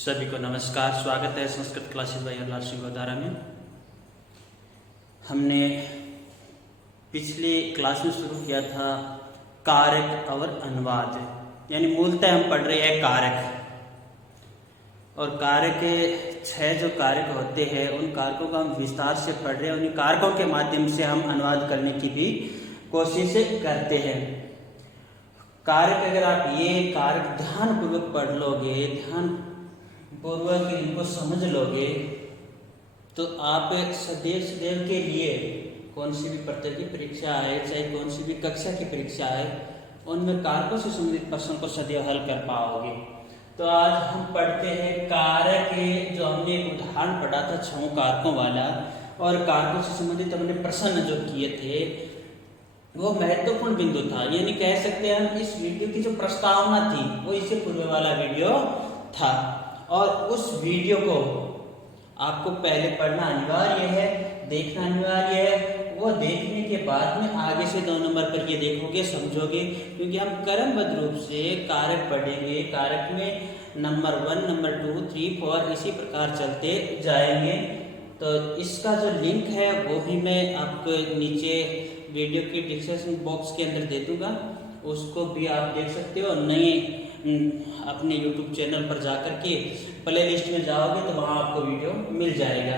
सभी को नमस्कार। स्वागत है संस्कृत क्लासेस बाय अल्लाह सिंह वधारा में। हमने पिछली क्लास में शुरू किया था कारक और अनुवाद, यानी मूलतः हम पढ़ रहे हैं कारक। और कारक 6 जो कारक होते हैं उन कारकों का हम विस्तार से पढ़ रहे हैं। उन्हीं कारकों के माध्यम से हम अनुवाद करने की भी कोशिश करते हैं। कारक अगर आप ये कारक ध्यानपूर्वक पढ़ लोगे, ध्यान पूर्वक इनको समझ लोगे, तो आप सदैव के लिए कौन सी भी प्रकार की परीक्षा आए, चाहे कौन सी भी कक्षा की परीक्षा आए, उनमें कारकों से संबंधित प्रश्न को सदैव हल कर पाओगे। तो आज हम पढ़ते हैं कारक, जो हमने एक उदाहरण पढ़ा था 6 कारकों वाला, और कारकों से संबंधित हमने प्रश्न जो किए थे वो महत्वपूर्ण बिंदु था। यानी कह सकते हैं हम इस वीडियो की जो प्रस्तावना थी वो इससे पूर्व वाला वीडियो था, और उस वीडियो को आपको पहले पढ़ना अनिवार्य है, देखना अनिवार्य है। वो देखने के बाद में आगे से 2 नंबर पर ये देखोगे, समझोगे, क्योंकि हम क्रमबद्ध रूप से कारक पढ़ेंगे। कारक में नंबर 1, नंबर 2, 3, 4 इसी प्रकार चलते जाएंगे। तो इसका जो लिंक है वो भी मैं आपको नीचे वीडियो के डिस्क्रिप्शन बॉक्स के अंदर दे दूंगा, उसको भी आप देख सकते हो। नए अपने YouTube चैनल पर जाकर के प्ले लिस्ट में जाओगे तो वहाँ आपको वीडियो मिल जाएगा।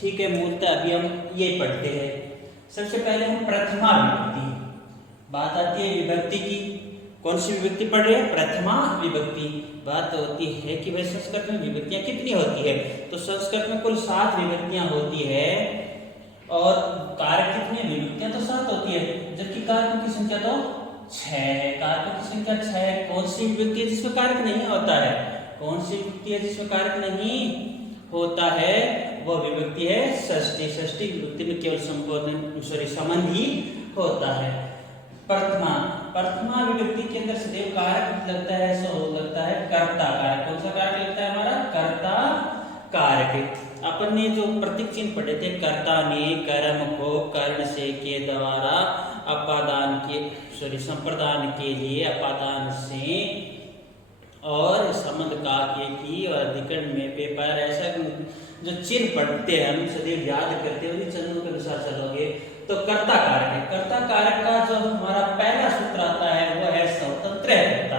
ठीक है, मूलतः अभी हम ये पढ़ते हैं। सबसे पहले हम प्रथमा विभक्ति, बात आती है विभक्ति की। कौन सी विभक्ति पढ़ रहे हैं? प्रथमा विभक्ति। बात होती है कि भाई संस्कृत में विभक्तियां कितनी होती है, तो संस्कृत में कुल 7 विभक्तियां होती है, और कारक कितनी विभक्तियां तो 7 होती है, जबकि कारकों की संख्या तो 6 है। कारकों की संख्या 6 है। कौन सी विभक्ति है जिसमें कारक नहीं होता है? कौन सी विभक्ति है जिसमें कारक नहीं होता है? वो विभक्ति है षष्ठी। षष्ठी विभक्ति में केवल संबंध ही होता है। प्रथमा विभक्ति के अंदर सदैव कारक लगता है, सो लगता है कर्ता कारक। कौन सा कारक लगता है हमारा? कर्ता कारक। अपन ने जो प्रतीक चिन्ह पढ़े थे, कर्ता ने कर्म को कर्ण से के द्वारा अपादान के संप्रदान के लिए अपादान से और संबंध का की और अधिकरण में पेपर, ऐसा जो चिन्ह पढ़ते हैं हम सदैव याद करते हैं, उन्हीं चिन्हों के अनुसार चलोगे तो कर्ता कारक है। कर्ता कारक का जो हमारा पहला सूत्र आता है वो है स्वतंत्र कर्ता।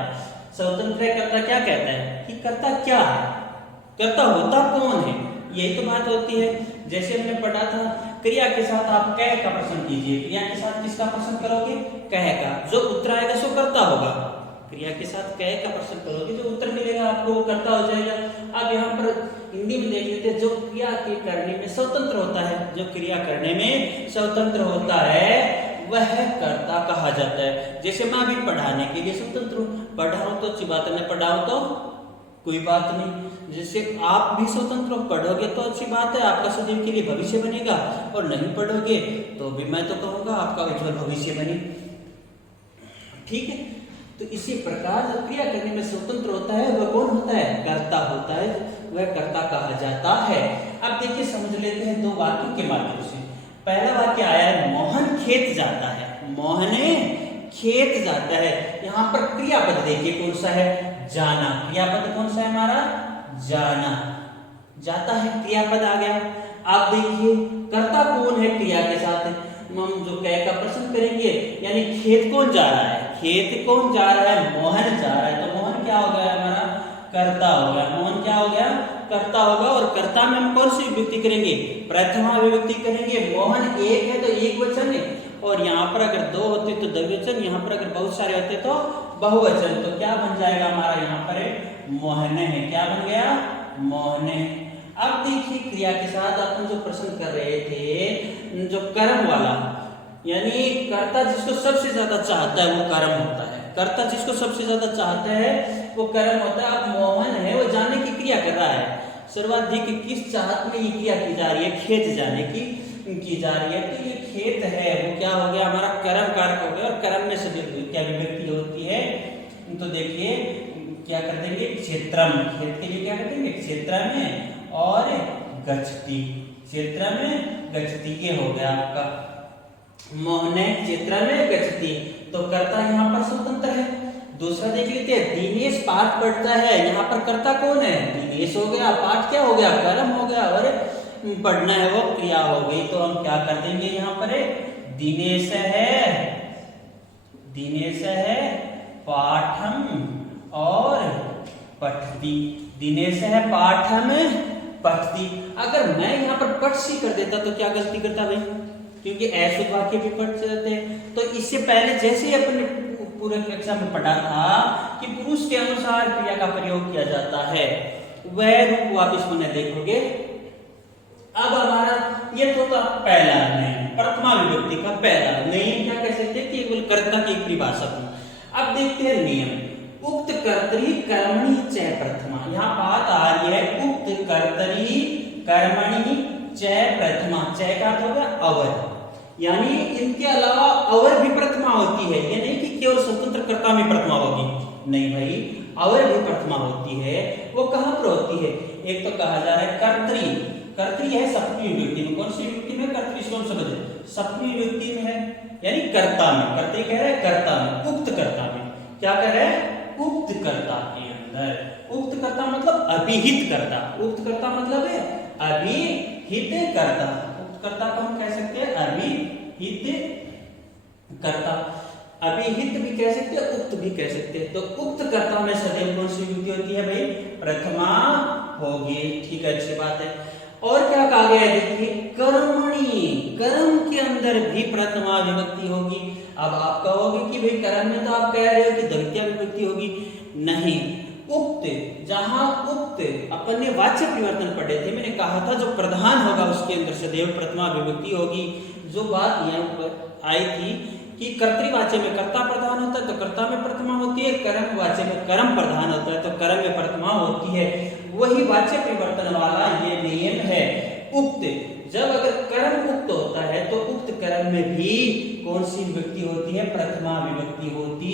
स्वतंत्र कर्ता क्या कहता है कि कर्ता क्या है, कर्ता होता कौन है, यही तो बात होती है। जैसे हमने पढ़ा था क्रिया के साथ आप कह का प्रश्न कीजिए। क्रिया के साथ किसका प्रश्न करोगे? कह का। जो उत्तर आएगा सो कर्ता होगा। क्रिया के साथ कह का प्रश्न करोगे, जो उत्तर मिलेगा आपको वो कर्ता हो जाएगा। अब यहाँ पर हिंदी में देख लेते हैं, जो क्रिया के करने में स्वतंत्र होता है, जो क्रिया करने में स्वतंत्र होता है वह कर्ता कहा जाता है। जैसे मैं अभी पढ़ाने के लिए स्वतंत्र हूँ, पढ़ाऊं तो अच्छी बात है, मैं पढ़ाऊं तो कोई बात नहीं। जैसे आप भी स्वतंत्र पढ़ोगे तो अच्छी बात है, आपका सदैव के लिए भविष्य बनेगा, और नहीं पढ़ोगे तो भी मैं तो कहूँगा आपका उज्जवल भविष्य बने। ठीक है, तो इसी प्रकार जो क्रिया करने में स्वतंत्र होता है वह कौन होता है? कर्ता होता है, वह कर्ता कहा जाता है। अब देखिए, समझ लेते हैं 2 वाक्यों के माध्यम से। पहला वाक्य आया है मोहन खेत जाता है। मोहन खेत जाता है। यहाँ पर क्रियापद देखिए कौन सा है? जाना। क्रियापद कौन सा है हमारा? जाना। जाता है क्रियापद आ गया। आप देखिए कर्ता कौन है क्रिया के साथ? हम जो कह का प्रश्न करेंगे, यानी खेत कौन जा रहा है? खेत कौन जा रहा है? मोहन जा रहा है। तो मोहन क्या हो गया हमारा? कर्ता हो गया। मोहन क्या हो गया? कर्ता होगा। और कर्ता में हम कौन सी विभक्ति करेंगे? प्रथमा विभक्ति करेंगे। मोहन एक है तो एक वचन है, और यहाँ पर अगर 2 होते तो द्विवचन, यहाँ पर अगर बहुत सारे होते तो बहुवचन। तो क्या बन जाएगा हमारा? यहाँ पर मोहन है। क्या बन गया? मोहन है। अब देखिए क्रिया के साथ अपन जो प्रश्न कर रहे थे, जो कर्म वाला, यानी कर्ता जिसको सबसे ज्यादा चाहता है वो कर्म होता है। कर्ता जिसको सबसे ज्यादा चाहता है वो कर्म होता है। अब मोहन है, वो जाने की क्रिया कर रहा है। सर्वाधिक किस चाहत में ये क्रिया की जा रही है? खेत जाने की जा रही है। तो ये खेत है, वो क्या हो गया हमारा? कर्म कारक हो गया। और कर्म में से क्या विभक्ति होती है? तो देखिए क्या कर देंगे? क्षेत्रम। खेत के लिए क्या कर देंगे? क्षेत्रम और गच्छति। क्षेत्रम गच्छति, ये हो गया आपका मोहन क्षेत्र में गच्छति। तो कर्ता यहाँ पर स्वतंत्र है। दूसरा देख लेते हैं, दिनेश पाठ पढ़ता है। यहाँ पर कर्ता कौन है? दिनेश हो गया। पाठ क्या हो गया? कर्म हो गया। और पढ़ना है वो क्रिया हो गई। तो हम क्या कर देंगे यहाँ पर? दिनेश है पाठम और पठती। दिनेश है पाठम पठती। अगर मैं यहाँ पर पठ सी कर देता तो क्या गलती करता भाई? क्योंकि ऐसे वाक्य भी पढ़ जाते हैं। तो इससे पहले जैसे ही अपने पूरे कक्षा में पढ़ा था कि पुरुष के अनुसार क्रिया का प्रयोग किया जाता है, वह रूप वापिस मैंने देखोगे। अब हमारा ये तो था पहला नहीं, प्रथमा विभक्ति का पहला नहीं क्या कह सकते? केवल कर्ता की परिभाषा को। अब देखते हैं नियम। उक्त कर्तरी कर्मणि च प्रथमा। यहाँ बात आ रही है उक्त कर्तरी कर्मणि च प्रथमा। च का अर्थ होगा अवर, यानी इनके अलावा अवर भी प्रथमा होती है। ये नहीं कि केवल स्वतंत्र कर्ता में प्रथमा होगी, नहीं भाई, अवर भी प्रथमा होती है। वो कहां पर होती है? एक तो कहा जा रहा है कर्तरी। कर्तरी है सप्तमी विभक्ति में। कौन सी विभक्ति में? कर्तरी कौन सा बदले? सप्तमी विभक्ति में है, यानी कर्ता में। कर्तरी कह रहे हैं कर्ता में, उक्त कर्ता में। क्या कह रहे हैं? उक्त कर्ता के अंदर। उक्त कर्ता मतलब अभिहित कर्ता। उक्त कर्ता मतलब है अभिहित कर्ता। उक्त कर्ता को हम कह सकते हैं अभिहित कर्ता। अभिहित भी कह सकते हैं, उक्त भी कह सकते हैं। तो उक्त कर्ता में सदैव कौन सी विभक्ति होती है भाई? प्रथमा होगी। ठीक है, अच्छी बात है। और क्या कहा गया है? देखिए, कर्मणि, कर्म के अंदर भी प्रथमा विभक्ति होगी। अब आप कहोगे कि भाई कर्म में तो आप कह रहे हो कि द्वितीय विभक्ति होगी। नहीं, उक्त, जहां उक्त अपन ने वाच्य परिवर्तन पढ़े थे, मैंने कहा था जो प्रधान होगा उसके अंदर सदैव प्रथमा विभक्ति होगी। जो बात यहाँ पर आई थी कि कर्तृवाच्य में कर्ता प्रधान होता है तो कर्ता में प्रथमा होती है, कर्म वाच्य में कर्म प्रधान होता है तो कर्म में प्रथमा होती है। वही वाच्य परिवर्तन वाला ये नियम है। उक्त, जब अगर कर्म उक्त होता है तो उक्त कर्म में भी कौन सी विभक्ति होती है? प्रथमा विभक्ति होती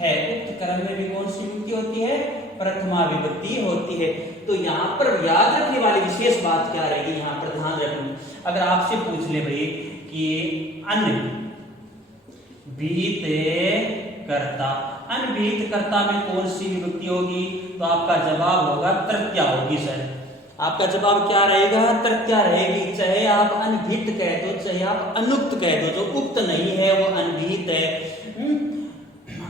है। उक्त कर्म में भी कौन सी विभक्ति होती है? प्रथमा विभक्ति होती है। तो यहाँ पर याद रखने वाली विशेष बात क्या रहेगी? यहाँ पर ध्यान रखना। अगर आपसे पूछ ले भाई कि अन्न विहित कर्ता, अनविहित कर्ता में कौन सी विभक्ति होगी? तो आपका जवाब होगा तृतीया होगी सर। आपका जवाब क्या रहेगा? तृतीया रहेगी। चाहे आप अनभिहित कह दो, चाहे आप अनुक्त कह दो। जो उक्त नहीं है वो अनभिहित है,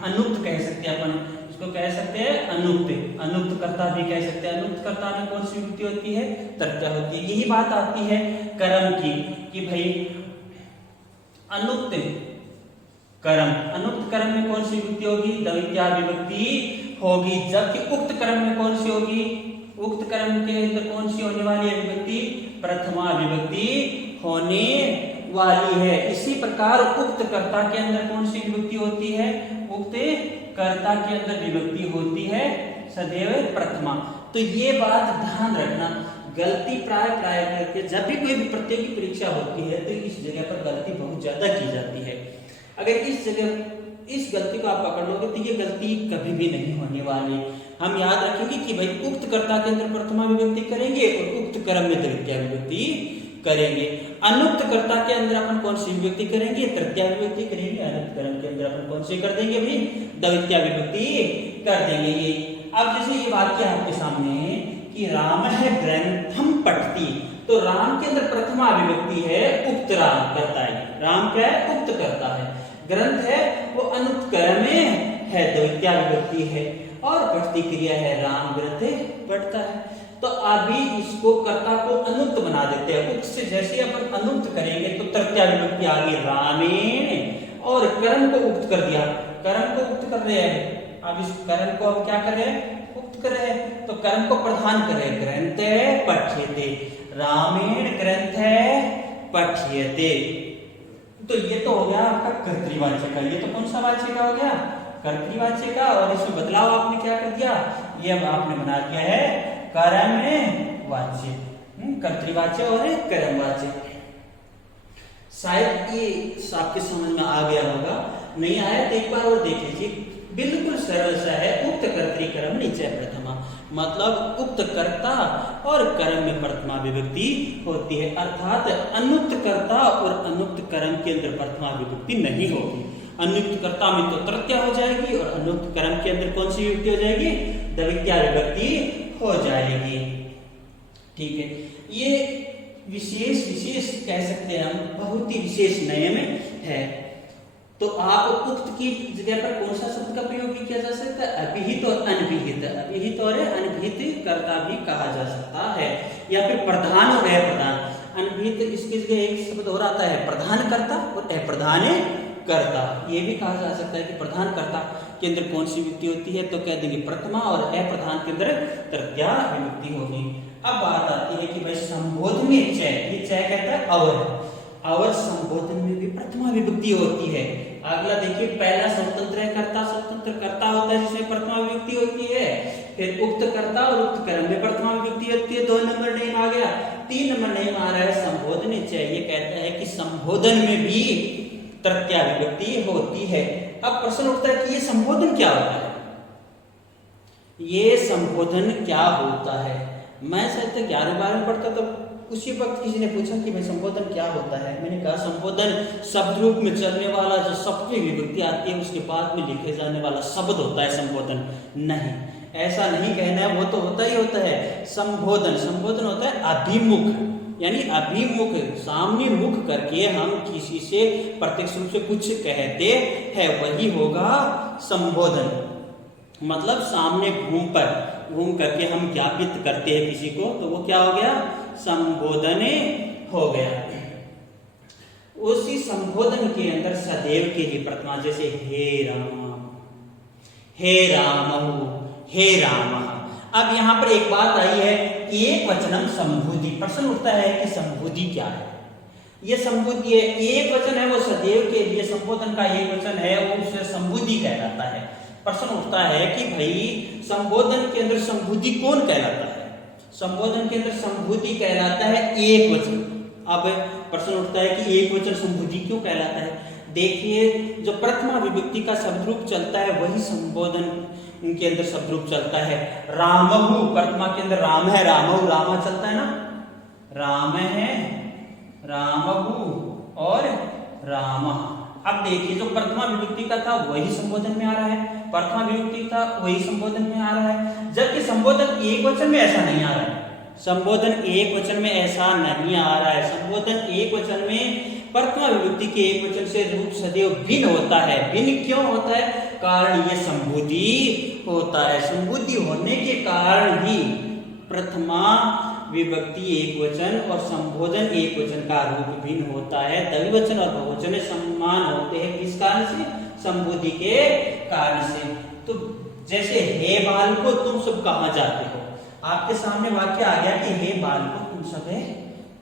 अनुक्त कह सकते हैं अपन इसको, कह सकते हैं अनुक्त। अनुक्त कर्ता भी कह सकते हैं। अनुक्त कर्ता में कौन सी विभक्ति होती है? तृतीया होती है। यही बात आती है कर्म की कि भाई अनुक्त कर्म, अनुक्त कर्म में कौन सी विभक्ति होगी? द्वितीया विभक्ति होगी। जबकि उक्त कर्म में कौन सी होगी? उक्त कर्म के अंदर कौन सी होने वाली है विभक्ति? प्रथमा विभक्ति होने वाली है। इसी प्रकार उक्त कर्ता के अंदर कौन सी विभक्ति होती है? उक्त कर्ता के अंदर विभक्ति होती है सदैव प्रथमा। तो ये बात ध्यान रखना। गलती प्राय करके जब भी कोई भी प्रतियोगी परीक्षा होती है तो इस जगह पर गलती बहुत ज्यादा की जाती है। अगर इस जगह इस गलती को आप पकड़ लोगे तो ये गलती कभी भी नहीं होने वाली। हम याद रखेंगे कि भाई उक्त कर्ता के अंदर प्रथमा विभक्ति करेंगे और उक्त कर्म में द्वितीया विभक्ति करेंगे। अनुक्त कर्ता के अंदर अपन कौन सी विभक्ति करेंगे? तृतीया विभक्ति करेंगे। अनुक्त कर्म के अंदर अपन कौन सी कर देंगे भाई? द्वितीया विभक्ति कर देंगे। ये अब जैसे ये वाक्य आपके सामने है कि राम है ग्रंथम पठती, तो राम के अंदर प्रथमा विभक्ति है उक्त राम करता है। राम क्या है? उक्त करता है। ग्रंथ है वो अनुक्त कर्म में है, द्वितीया विभक्ति है। और पठती क्रिया है राम ग्रंथ पढ़ता है। तो अभी इसको कर्ता को अनुक्त बना देते हैं। उक्त से जैसे अपन अनुक्त करेंगे तो तृतीया विभक्ति आ गई रामेण, और कर्म को उक्त कर दिया। कर्म को उक्त कर रहे हैं। अब इस कर्म को हम क्या कर रहे हैं? उक्त कर रहे हैं। तो कर्म को प्रधान कर रहे हैं। ग्रंथ पठ्यते, रामेण ग्रंथ पठ्यते। तो ये तो हो गया आपका कर्तृवाच्य का। ये तो कौन सा वाच्य का हो गया? कर्तृवाच्य का। और इसमें बदलाव आपने क्या कर दिया? ये आपने बना दिया है कर्मवाच्य। कर्तृवाच्य और कर्मवाच्य। शायद ये आपके समझ में आ गया होगा। नहीं आया तो एक बार और देख लीजिए। बिल्कुल सरल सा है। उक्त कर्तृकर्म नीचे प्रथमा, मतलब उक्त कर्ता और कर्म में प्रथमा विभक्ति होती है। अर्थात अनुक्त कर्ता और अनुक्त कर्म के अंदर प्रथमा विभक्ति नहीं होगी। अनुक्त कर्ता में तो तृतीया हो जाएगी और अनुक्त कर्म के अंदर कौन सी विभक्ति हो जाएगी? द्वितीया विभक्ति हो जाएगी। ठीक है, ये विशेष कह सकते हैं हम, बहुत ही विशेष नियम है। तो आप उक्त की जगह पर कौन सा शब्द का प्रयोग किया जा सकता है? अभिहित और अनभिहित। अभिहित और अनभिहित कर्ता भी कहा जा सकता है, या फिर प्रधान और अप्रधान। अनभिहित इसकी जगह एक शब्द और आता है प्रधान कर्ता और अप्रधान कर्ता। ये भी कहा जा सकता है कि प्रधान कर्ता के अंदर कौन सी विभक्ति होती है, तो कह देंगे प्रथमा, और अप्रधान के अंदर तृतीया विभक्ति होगी। अब बात आती है कि भाई संबोधन में चय, ये चय कहता है और संबोधन में भी प्रथमा विभक्ति होती है। अगला देखिए, पहला स्वतंत्र कर्ता, स्वतंत्र कर्ता होता है जिसमें प्रथमा विभक्ति होती है। फिर उक्त कर्ता और उक्त कर्म में प्रथमा विभक्ति होती है। 2 नंबर नेम आ गया। 3 नंबर नेम आ रहा है संबोधन में चय। ये कहता है कि संबोधन में भी तृतीया विभक्ति होती है। अब प्रश्न उठता है कि ये संबोधन क्या होता है? ये संबोधन क्या होता है? मैं शायद 11-12 पढ़ता तो उसी वक्त किसी ने पूछा कि भाई संबोधन क्या होता है। मैंने कहा संबोधन शब्द रूप में चलने वाला जो सप्तमी विभक्ति आती है उसके बाद में लिखे जाने वाला शब्द होता है संबोधन। नहीं, ऐसा नहीं कहना है, वो तो होता ही होता है। संबोधन होता है अभिमुख, यानी अभिमुख, सामने मुख करके हम किसी से प्रत्यक्ष रूप से कुछ कहते हैं, वही होगा संबोधन। मतलब सामने घूम करके हम ज्ञापित करते हैं किसी को, तो वो क्या हो गया? संबोधन हो गया। उसी संबोधन के अंदर सदैव के लिए प्रथमा, जैसे हे राम, हे रामहु, हे रामः। अब यहाँ पर एक बात आई है, एक वचनम संबोधि। प्रश्न उठता है कि संबोधि क्या है? ये संबोधि है, एक वचन है, वो सदैव के लिए संबोधन का एक वचन है, वो उसे संबोधि कहलाता है। प्रश्न उठता है कि भाई संबोधन के अंदर संबोधि कौन कहलाता है? संबोधन के अंदर संबोधि कहलाता है एक वचन। अब प्रश्न उठता है कि एक वचन संबोधि क्यों कहलाता है? देखिए, जो प्रथमा विभक्ति का शब्द रूप चलता है वही संबोधन के अंदर शब्द रूप चलता है। रामहु, प्रथमा के अंदर राम है, रामहु, रामा चलता है ना, राम है, रामहु और रामः। अब देखिए, जो प्रथमा विभक्ति का था वही संबोधन में आ रहा है, प्रथमा विभक्ति था वही संबोधन में आ रहा है, जबकि संबोधन एक वचन में ऐसा नहीं आ रहा है। संबोधन एक वचन में ऐसा नहीं आ रहा है। संबोधन एक वचन में प्रथमा विभक्ति के एक वचन से रूप सदैव भिन्न होता है। भिन्न क्यों होता है? कारण ये संबोधि होता है। संबोधि होने के कारण ही प्रथमा विभक्ति एक वचन और संबोधन एक वचन का रूप भिन्न होता है। द्विवचन और बहुवचन समान होते हैं। किस कारण से? संबोधि के कारण से। तो जैसे हे बालको, तुम सब कहाँ जाते हो? आपके सामने वाक्य आ गया कि हे बालको, तुम सब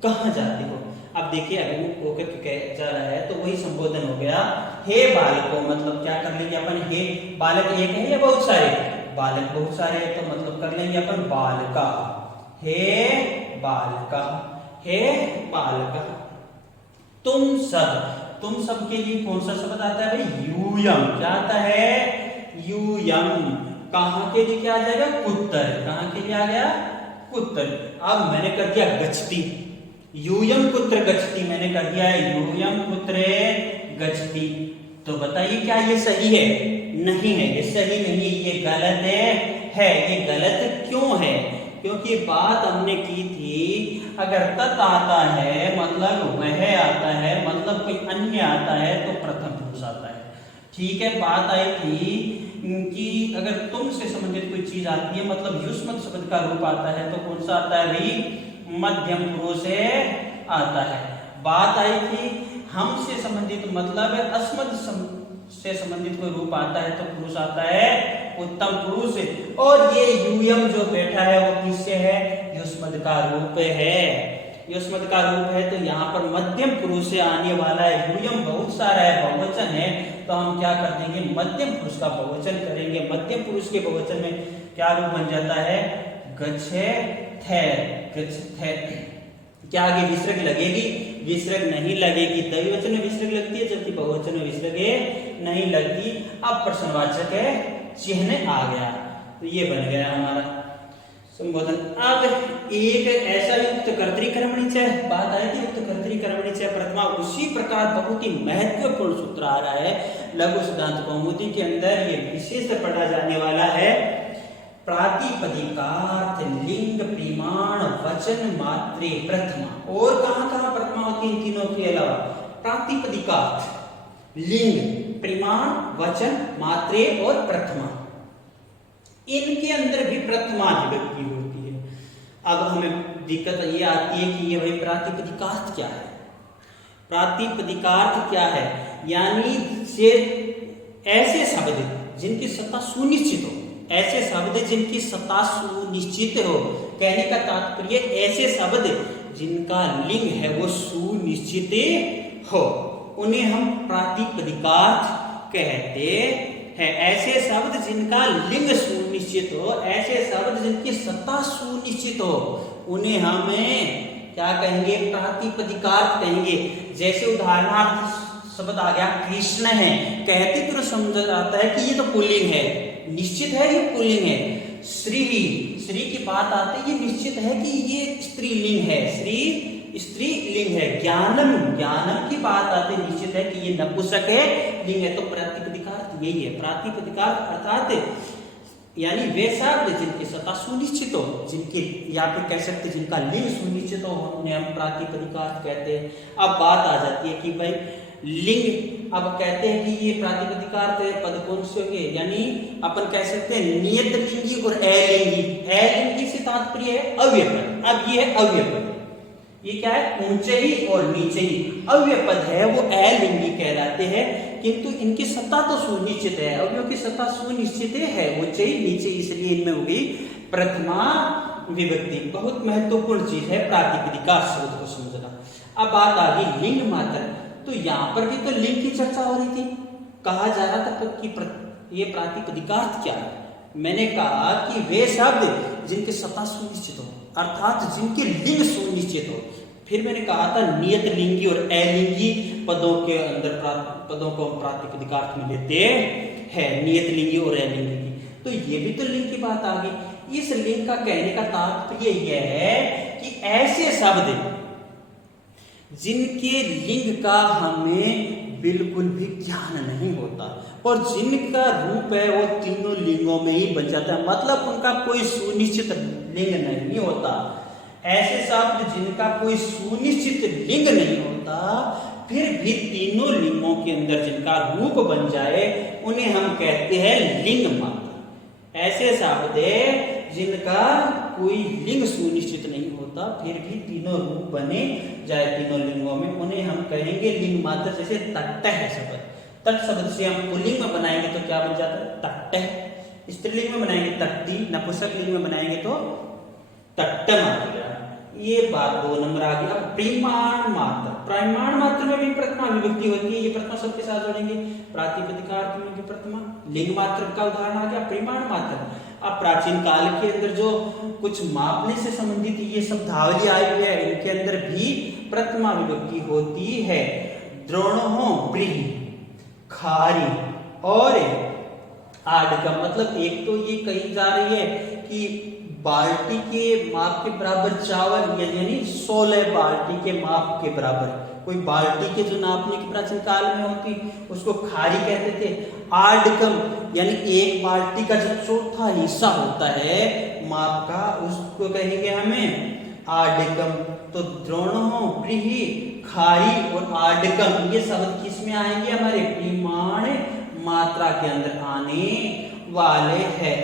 कहाँ जाते हो। अब देखिए, अभिमुख होकर के जा रहा है तो वही संबोधन हो गया। हे बालको मतलब क्या कर लेंगे अपन? हे बालक एक है या बहुत सारे? बालक बहुत सारे हैं, तो मतलब कर लेंगे अपन बालका। हे बालका, हे बालका। तुम सब के लिए कौन सा शब्द आता है भाई? यूयम। क्या आता है? यूयम। कहाँ के लिए क्या आ जाएगा? कुत्तर। कहाँ के लिए आ गया? कुत्तर। अब मैंने कर दिया गच्छति, यूयम कुत्र गच्छति, मैंने कर दिया है यूयम कुत्र गच्छति। तो बताइए क्या ये सही है? नहीं है, ये सही नहीं, ये गलत है। ये गलत क्यों है? क्योंकि बात हमने की थी, अगर तत् आता है मतलब वह आता है, मतलब कोई अन्य आता है, तो प्रथम पुरुष आता है। ठीक है, बात आई थी कि अगर तुम से संबंधित कोई चीज आती है मतलब युष्मत शब्द का रूप आता है, तो कौन सा आता है भाई? मध्यम पुरुष आता है। बात आई थी हम से संबंधित मतलब अस्मद से संबंधित कोई रूप आता है तो पुरुष आता है उत्तम पुरुष। और ये यूयम जो बैठा है वो किससे है? युष्मद का रूप है। युष्मद का रूप है, तो यहाँ पर मध्यम पुरुष से आने वाला है। यूयम बहुत सारा है, बहुवचन है, तो हम क्या कर देंगे? मध्यम पुरुष का बहुवचन करेंगे। मध्यम पुरुष के बहुवचन में क्या रूप बन जाता है? गच्छेथेर। क्या आगे विसर्ग लगेगी? विसर्ग नहीं लगेगी। द्विवचन में विसर्ग लगती है, जबकि बहुवचन में विसर्ग नहीं लगती। अब प्रश्नवाचक है चिन्ह आ गया, तो ये बन गया हमारा संबोधन। अब एक ऐसा युक्त कर्तृकर्मणि च, बात आई थी युक्त कर्तृकर्मणि च प्रथमा, उसी प्रकार बहुत ही महत्वपूर्ण सूत्र आ रहा है लघु सिद्धांत कौमुदी के अंदर, ये विशेष पढ़ा जाने वाला है। प्रातिपदिकार्थ लिंग प्रमाण वचन मात्रे प्रथमा। और कहां कहां प्रथमा होती है इन तीनों के अलावा? प्रातिपदिकार्थ लिंग प्रमाण वचन मात्रे और प्रथमा, इनके अंदर भी प्रथमा विभक्ति होती है। अब हमें दिक्कत ये आती है कि ये भाई प्रातिपदिकार्थ क्या है? प्रातिपदिकार्थ क्या है? यानी से ऐसे शब्द जिनकी सत्ता सुनिश्चित हो, ऐसे शब्द जिनकी सत्ता सुनिश्चित हो। कहने का तात्पर्य ऐसे शब्द जिनका लिंग है वो सुनिश्चित हो, उन्हें हम प्रातिपदिकार्थ कहते हैं। ऐसे शब्द जिनका लिंग सुनिश्चित हो, ऐसे शब्द जिनकी सत्ता सुनिश्चित हो, उन्हें हमें क्या कहेंगे? प्रातिपदिकार्थ कहेंगे। जैसे उदाहरणार्थ शब्द आ गया कृष्ण है, कहते तुरंत समझ आता है कि ये तो पुल्लिंग है, निश्चित है ये पुल्लिंग है। श्री, श्री की बात आती है, ये निश्चित है कि ये स्त्रीलिंग है, श्री स्त्रीलिंग है। ज्ञानम, ज्ञानम की बात आती है, निश्चित है कि ये नपुंसक है, लिंग है। तो प्रातिपदिकार्थ यही है। प्रातिपदिकार्थ अर्थात यानी वे शब्द जिनकी सत्ता सुनिश्चित हो, जिनके या फिर कह सकते जिनका लिंग सुनिश्चित हो, उन्हें हम प्रातिपदिकार्थ कहते हैं। अब बात आ जाती है कि भाई लिंग, अब कहते हैं कि ये प्रातिपदिकार्थ पद कौन से होंगे? यानी अपन कह सकते हैं नियत लिंगी और अलिंगी। अलिंगी से तात्पर्य है अव्यय पद। अब ये है अव्यय पद, ये क्या है? ऊंचे ही और नीचे ही अव्यय पद है, वो अलिंगी कहलाते हैं। किंतु इनकी सत्ता तो सुनिश्चित है, अव्ययों की सत्ता सुनिश्चित है, ऊंचे ही नीचे, इसलिए इनमें हो गई प्रथमा विभक्ति। बहुत महत्वपूर्ण चीज है प्रातिपदिकार्थ शब्द को समझना। अब बात आ गई लिंग मात्र। तो यहाँ पर भी तो लिंग की चर्चा हो रही थी, कहा जा रहा था कि ये प्रातिपदिकार्थ क्या है? मैंने कहा कि वे शब्द जिनके सत्ता सुनिश्चित हो, अर्थात जिनके लिंग सुनिश्चित हो। फिर मैंने कहा था नियत लिंगी और अलिंगी पदों के अंदर पदों को प्रातिपदिकार्थ में लेते हैं, नियत लिंगी और अलिंगी की। तो ये भी तो लिंग की बात आ गई। इस लिंग का कहने का तात्पर्य यह है कि ऐसे शब्द जिनके लिंग का हमें बिल्कुल भी ज्ञान नहीं होता और जिनका रूप है वो तीनों लिंगों में ही बन जाता है, मतलब उनका कोई सुनिश्चित लिंग नहीं होता। ऐसे शब्द जिनका कोई सुनिश्चित लिंग नहीं होता, फिर भी तीनों लिंगों के अंदर जिनका रूप बन जाए, उन्हें हम कहते हैं लिंग मात्र। ऐसे शब्द जिनका कोई लिंग सुनिश्चित नहीं होता, फिर भी तीनों रूप बने जाए तीनों लिंगों में, उन्हें हम कहेंगे लिंग मात्र। जैसे तट्ट है शब्द, तट शब्द से हम पुल्लिंग में बनाएंगे तो क्या बन जाता है? तट्ट। स्त्रीलिंग में बनाएंगे तट्टी, नपुंसक लिंग में बनाएंगे तो तट्ट मात्र। ये बात 2 नंबर आ गई। अब परिमाण मात्र, परिमाण मात्र में भी प्रथमा विभक्ति होती है। ये प्रथमा सबके साथ जोड़ेंगे, प्रातिपदिकार्थ में भी प्रथमा। लिंग मात्र का उदाहरण आ गया परिमाण मात्र। अब प्राचीन काल के अंदर जो कुछ मापने से संबंधित ये सब धावली आई हुई है, इनके अंदर भी प्रथमा विभक्ति होती है। द्रोणों, ब्रीहि, खारी और आडकम। मतलब एक तो ये कही जा रही है कि बाल्टी के माप के बराबर चावल, यानी 16 बाल्टी के माप के बराबर। कोई बाल्टी के जो नापने की प्राचीन काल में होती, उसको खारी कहते थे। आडकम यानी एक बाल्टी का जो चौथा हिस्सा होता है माप का, उसको कहेंगे हमें आडकम। तो द्रोणों, ब्रीहि, खारी और आडकम ये शब्द किसमें आएंगे? हमारे परिमाण मात्रा के अंदर आने वाले हैं।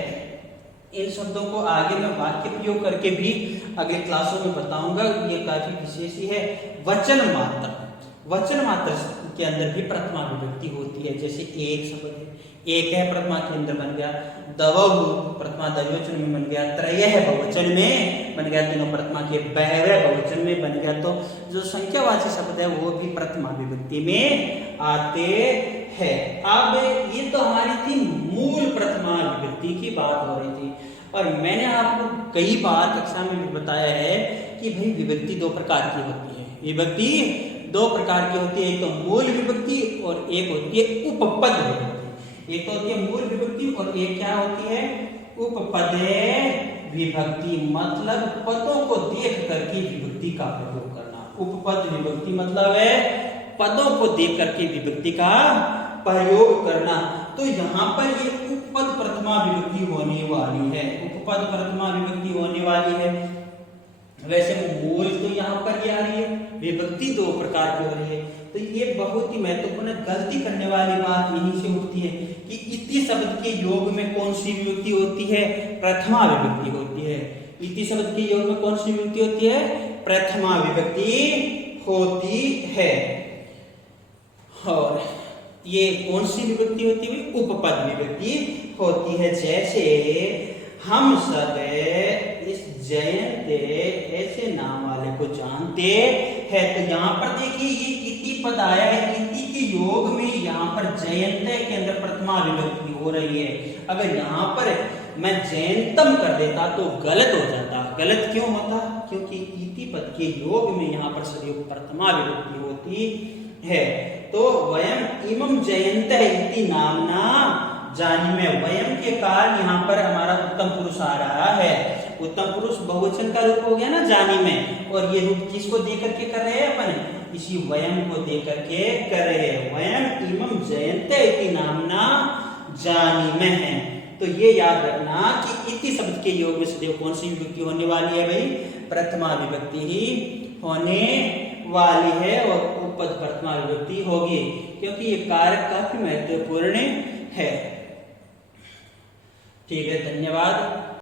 इन शब्दों को आगे मैं वाक्य प्रयोग करके भी अगले क्लासों में बताऊंगा, ये काफी विशेष ही है। वचन मात्र, वचन मात्र के अंदर भी प्रथमा विभक्ति होती है। जैसे एक शब्द एक है प्रथमा के अंदर बन गया, दवहु प्रथमा द्विवचन में बन गया, त्रयः बहुवचन में बन गया, तीनों प्रथमा के, बहवः बहुवचन में बन गया। तो जो संख्यावाची शब्द है वो भी प्रथमा विभक्ति में आते हैं। अब ये तो हमारी थी मूल प्रथमा विभक्ति की बात हो रही थी, और मैंने आपको कई बार कक्षा में भी बताया है कि भाई विभक्ति 2 प्रकार की होती है। विभक्ति 2 प्रकार की होती है, एक तो मूल विभक्ति और एक होती है उपपद विभक्ति। एक तो होती है मूल विभक्ति और एक क्या होती है? उपपद विभक्ति मतलब पदों को देख करके विभक्ति का प्रयोग करना। उपपद विभक्ति मतलब है पदों को देख करके विभक्ति का प्रयोग करना। तो यहाँ पर ये उपपद प्रथमा विभक्ति होने वाली है, उपपद प्रथमा विभक्ति होने वाली है। वैसे मूल तो यहाँ पर ये आ रही है, विभक्ति दो प्रकार की हो रही है। तो ये बहुत ही महत्वपूर्ण गलती करने वाली बात यहीं से उठती है कि इति शब्द के योग में कौन सी विभक्ति होती है? प्रथमा विभक्ति होती है। इति शब्द के योग में कौन सी विभक्ति होती है? प्रथमा विभक्ति होती है। और ये कौन सी विभक्ति होती है? उपपद विभक्ति होती है। जैसे हम सब इस जयंते ऐसे नाम वाले को जानते हैं। तो यहाँ पर देखिए ये इति पद आया है, इति के योग में यहाँ पर जयंते के अंदर प्रथमा विभक्ति हो रही है। अगर यहाँ पर मैं जयंतम कर देता तो गलत हो जाता। गलत क्यों होता? क्योंकि इति पद के योग में यहाँ पर सदैव प्रथमा विभक्ति होती है। तो वयम इमं जयंते इति नामना जानी में, वयम के कारण यहाँ पर हमारा उत्तम पुरुष आ रहा है। उत्तम पुरुष बहुवचन का रूप हो गया ना जानी में, और ये रूप किसको दे करके कर रहे हैं अपन? इसी वयम को दे करके कर रहे हैं। वयम इमं जयंते इति नामना जानी में है। तो ये याद रखना कि इति शब्द के योग में सदैव कौन सी विभक्ति होने वाली है भाई? प्रथमा विभक्ति ही होने वाली है, और उपपद प्रथमा विभक्ति होगी, क्योंकि ये कारक काफी महत्वपूर्ण है। ठीक है, धन्यवाद।